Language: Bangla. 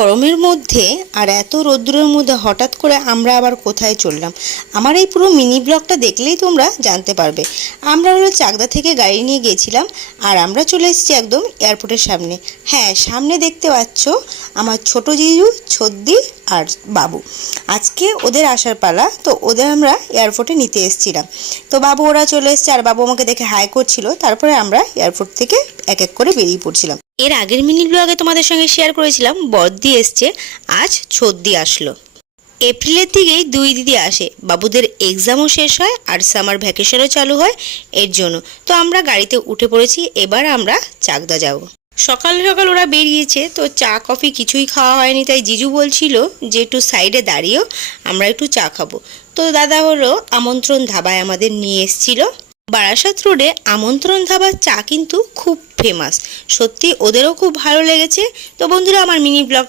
গরমের মধ্যে আর এত রোদ্দুরের মধ্যে হঠাৎ করে আমরা আবার কোথায় চললাম, আমার এই পুরো মিনি ব্লগটা দেখলেই তোমরা জানতে পারবে। আমরা হলো চাকদা থেকে গাড়ি নিয়ে গিয়েছিলাম আর আমরা চলে এসেছি একদম এয়ারপোর্টের সামনে। হ্যাঁ, সামনে দেখতে পাচ্ছ আমার ছোট জিজু, ছদ্দি আর বাবু। আজকে ওদের আসার পালা, তো ওদের আমরা এয়ারপোর্টে নিতে এসেছিলাম। তো বাবু ওরা চলে এসেছে আর বাবু আমাকে দেখে হাই করছিল। তারপরে আমরা এয়ারপোর্ট থেকে এক এক করে বেরিয়ে পড়ছিলাম। এর আগের মিনি ব্লগে তোমাদের সঙ্গে শেয়ার করেছিলাম বড়দি এসছে, আজ ছদ্দি আসলো। এপ্রিলের দিকেই দুই দিদি আসে, বাবুদের এক্সামও শেষ হয় আর সামার ভ্যাকেশনও চালু হয় এর জন্য। তো আমরা গাড়িতে উঠে পড়েছি, এবার আমরা চাকদা যাব। সকাল সকাল ওরা বেরিয়েছে, তো চা কফি কিছুই খাওয়া হয়নি, তাই জিজু বলছিল যে একটু সাইডে দাঁড়িয়েও আমরা একটু চা খাবো। তো দাদা হলো আমন্ত্রণ ধাবায় আমাদের নিয়ে এসেছিল। বারাসাত রোডে আমন্ত্রণ ধাবার চা কিন্তু খুব ফেমাস, সত্যি ওদেরও খুব ভালো লেগেছে। তো বন্ধুরা, আমার মিনি ব্লগ